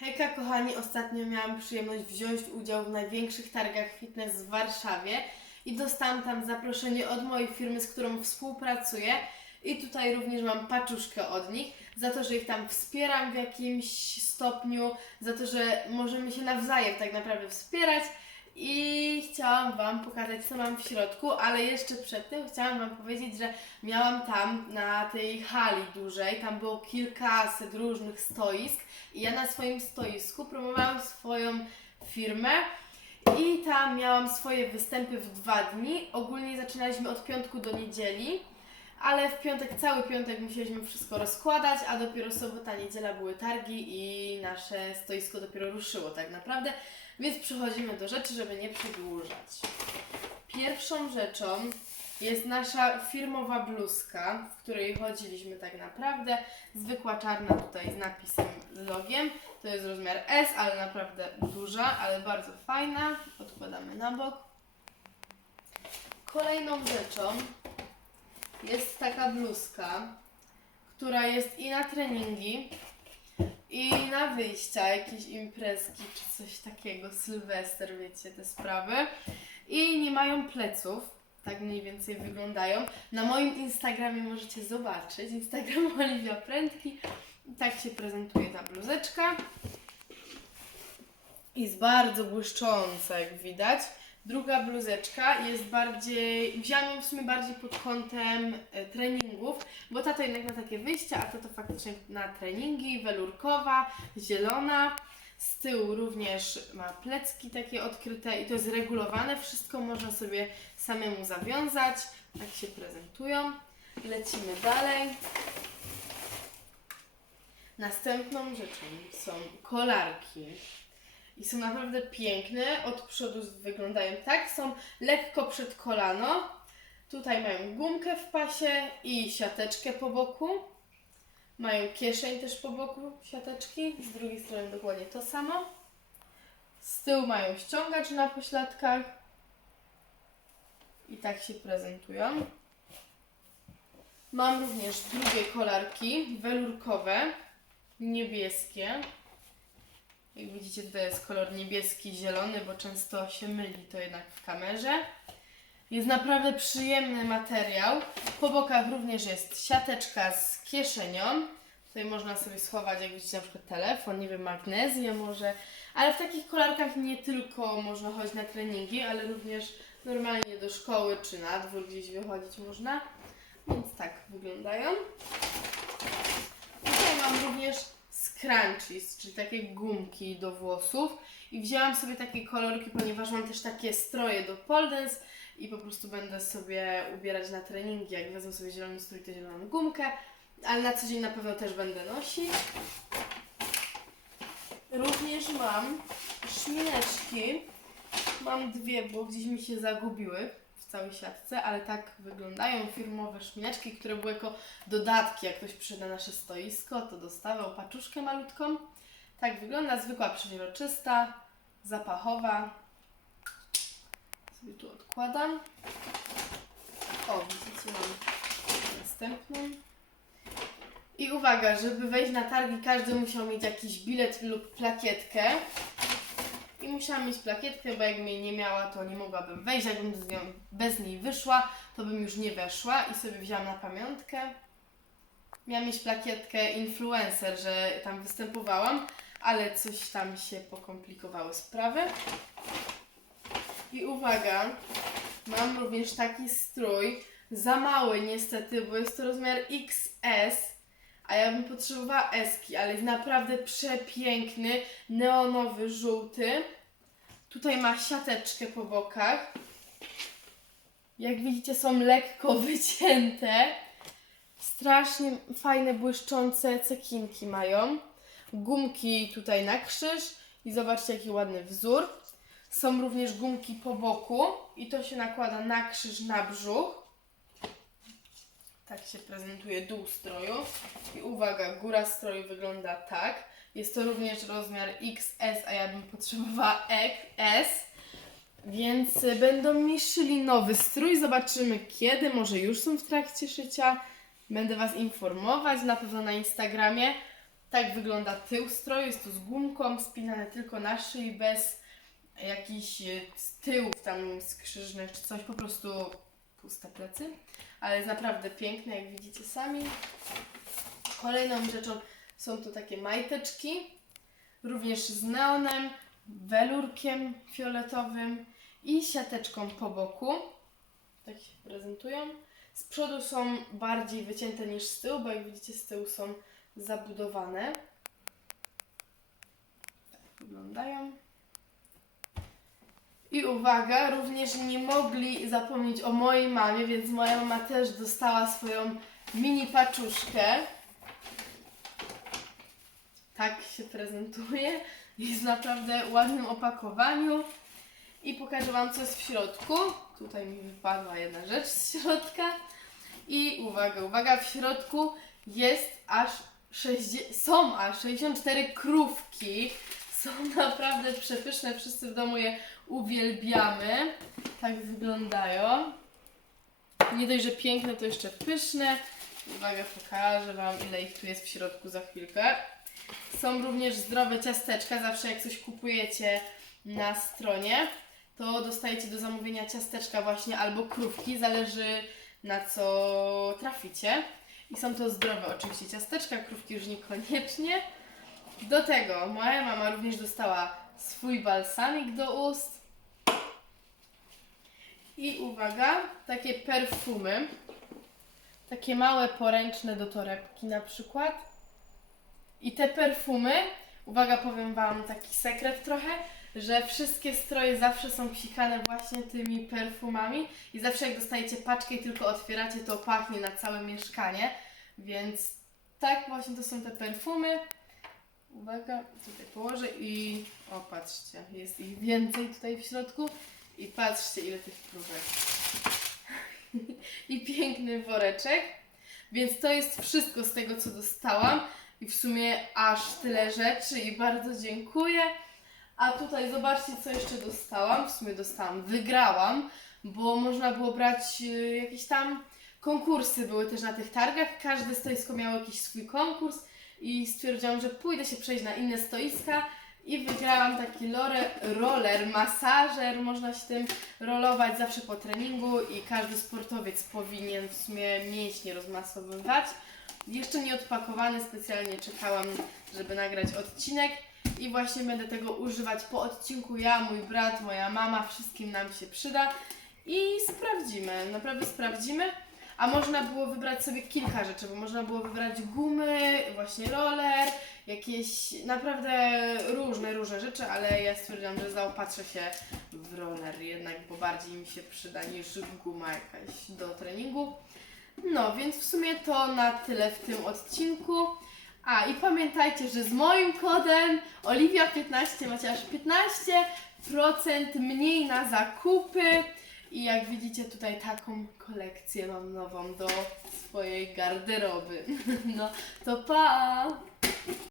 Hejka kochani, ostatnio miałam przyjemność wziąć udział w największych targach fitness w Warszawie i dostałam tam zaproszenie od mojej firmy, z którą współpracuję i tutaj również mam paczuszkę od nich za to, że ich tam wspieram w jakimś stopniu, za to, że możemy się nawzajem tak naprawdę wspierać i chciałam Wam pokazać, co mam w środku, ale jeszcze przed tym chciałam Wam powiedzieć, że miałam tam na tej hali dużej, tam było kilkaset różnych stoisk i ja na swoim stoisku promowałam swoją firmę i tam miałam swoje występy w dwa dni. Ogólnie zaczynaliśmy od piątku do niedzieli, ale w piątek, cały piątek musieliśmy wszystko rozkładać, a dopiero sobota, niedziela były targi i nasze stoisko dopiero ruszyło tak naprawdę. Więc przechodzimy do rzeczy, żeby nie przedłużać. Pierwszą rzeczą jest nasza firmowa bluzka, w której chodziliśmy tak naprawdę. Zwykła czarna tutaj z napisem, logiem. To jest rozmiar S, ale naprawdę duża, ale bardzo fajna. Odkładamy na bok. Kolejną rzeczą jest taka bluzka, która jest i na treningi, i na wyjścia, jakieś imprezki czy coś takiego, sylwester, wiecie, te sprawy. I nie mają pleców, tak mniej więcej wyglądają. Na moim Instagramie możecie zobaczyć, Instagram Oliwia Prędki. I tak się prezentuje ta bluzeczka. Jest bardzo błyszcząca, jak widać. Druga bluzeczka jest bardziej, wziąłam ją w sumie bardziej pod kątem e, treningów, bo ta to jednak na takie wyjścia, a ta to faktycznie na treningi, welurkowa, zielona. Z tyłu również ma plecki takie odkryte i to jest regulowane. Wszystko można sobie samemu zawiązać. Tak się prezentują. Lecimy dalej. Następną rzeczą są kolarki. I są naprawdę piękne. Od przodu wyglądają tak. Są lekko przed kolano. Tutaj mają gumkę w pasie i siateczkę po boku. Mają kieszeń też po boku siateczki. Z drugiej strony dokładnie to samo. Z tyłu mają ściągacz na pośladkach. I tak się prezentują. Mam również drugie kolarki welurkowe, niebieskie. Jak widzicie, tutaj jest kolor niebieski, zielony, bo często się myli to jednak w kamerze. Jest naprawdę przyjemny materiał. Po bokach również jest siateczka z kieszenią. Tutaj można sobie schować, jak widzicie, na przykład telefon, wiem, magnezję może. Ale w takich kolarkach nie tylko można chodzić na treningi, ale również normalnie do szkoły czy na dwór gdzieś wychodzić można. Więc tak wyglądają. Tutaj mam również scrunchies, czyli takie gumki do włosów. I wzięłam sobie takie kolorki, ponieważ mam też takie stroje do pole dance i po prostu będę sobie ubierać na treningi. Jak wezmę sobie zielony strój, to zieloną gumkę, ale na co dzień na pewno też będę nosić. Również mam szmineczki. Mam dwie, bo gdzieś mi się zagubiły całej siatce, ale tak wyglądają firmowe szmineczki, które były jako dodatki. Jak ktoś przyjdzie na nasze stoisko, to dostawał paczuszkę malutką. Tak wygląda, zwykła przeźroczysta, zapachowa. Sobie tu odkładam. O, widzicie, mam następną. I uwaga, żeby wejść na targi, każdy musiał mieć jakiś bilet lub plakietkę. I musiałam mieć plakietkę, bo jakbym jej nie miała, to nie mogłabym wejść. Jakbym z nią, bez niej wyszła, to bym już nie weszła i sobie wzięłam na pamiątkę. Miałam mieć plakietkę influencer, że tam występowałam, ale coś tam się pokomplikowały sprawy. I uwaga, mam również taki strój, za mały niestety, bo jest to rozmiar XS, a ja bym potrzebowała eski, ale jest naprawdę przepiękny, neonowy, żółty. Tutaj ma siateczkę po bokach. Jak widzicie są lekko wycięte. Strasznie fajne, błyszczące cekinki mają. Gumki tutaj na krzyż i zobaczcie jaki ładny wzór. Są również gumki po boku i to się nakłada na krzyż, na brzuch. Tak się prezentuje dół stroju. I uwaga, góra stroju wygląda tak. Jest to również rozmiar XS, a ja bym potrzebowała XS. Więc y, będą mi szyli nowy strój. Zobaczymy kiedy. Może już są w trakcie szycia. Będę Was informować na pewno na Instagramie. Tak wygląda tył stroju. Jest to z gumką, spinane tylko na szyi, bez jakichś e, z tyłów tam skrzyżnych czy coś, po prostu puste plecy. Ale jest naprawdę piękne, jak widzicie sami. Kolejną rzeczą są to takie majteczki, również z neonem, welurkiem fioletowym i siateczką po boku. Tak się prezentują. Z przodu są bardziej wycięte niż z tyłu, bo jak widzicie z tyłu są zabudowane. Tak wyglądają. I uwaga, również nie mogli zapomnieć o mojej mamie, więc moja mama też dostała swoją mini paczuszkę. Tak się prezentuje. Jest w naprawdę ładnym opakowaniu. I pokażę Wam, co jest w środku. Tutaj mi wypadła jedna rzecz z środka. I uwaga, uwaga, w środku jest aż 60, są aż 64 krówki. Są naprawdę przepyszne, wszyscy w domu je uwielbiamy. Tak wyglądają. Nie dość, że piękne, to jeszcze pyszne. Uwaga, pokażę Wam, ile ich tu jest w środku za chwilkę. Są również zdrowe ciasteczka. Zawsze jak coś kupujecie na stronie, to dostajecie do zamówienia ciasteczka właśnie albo krówki, zależy na co traficie. I są to zdrowe oczywiście ciasteczka, krówki już niekoniecznie. Do tego moja mama również dostała swój balsamik do ust. I uwaga, takie perfumy. Takie małe poręczne do torebki na przykład. I te perfumy, uwaga, powiem Wam taki sekret trochę, że wszystkie stroje zawsze są psikane właśnie tymi perfumami i zawsze jak dostajecie paczkę i tylko otwieracie, to pachnie na całe mieszkanie, więc tak właśnie to są te perfumy. Uwaga, tutaj położę i o patrzcie, jest ich więcej tutaj w środku i patrzcie ile tych krówek. I piękny woreczek. Więc to jest wszystko z tego, co dostałam. I w sumie aż tyle rzeczy i bardzo dziękuję. A tutaj zobaczcie, co jeszcze dostałam. W sumie dostałam, wygrałam, bo można było brać y, jakieś tam konkursy, były też na tych targach. Każde stoisko miało jakiś swój konkurs i stwierdziłam, że pójdę się przejść na inne stoiska i wygrałam taki lore, roller, masażer, można się tym rolować zawsze po treningu i każdy sportowiec powinien w sumie mięśnie rozmasowywać. Jeszcze nie odpakowany, specjalnie czekałam, żeby nagrać odcinek i właśnie będę tego używać po odcinku. Ja, mój brat, moja mama, wszystkim nam się przyda i sprawdzimy, naprawdę sprawdzimy. A można było wybrać sobie kilka rzeczy, bo można było wybrać gumy, właśnie roller, jakieś naprawdę różne, różne rzeczy, ale ja stwierdziłam, że zaopatrzę się w roller jednak, bo bardziej mi się przyda niż guma jakaś do treningu. No, więc w sumie to na tyle w tym odcinku. A i pamiętajcie, że z moim kodem Oliwia15 macie aż 15% mniej na zakupy. I jak widzicie tutaj taką kolekcję mam nową do swojej garderoby. No to pa!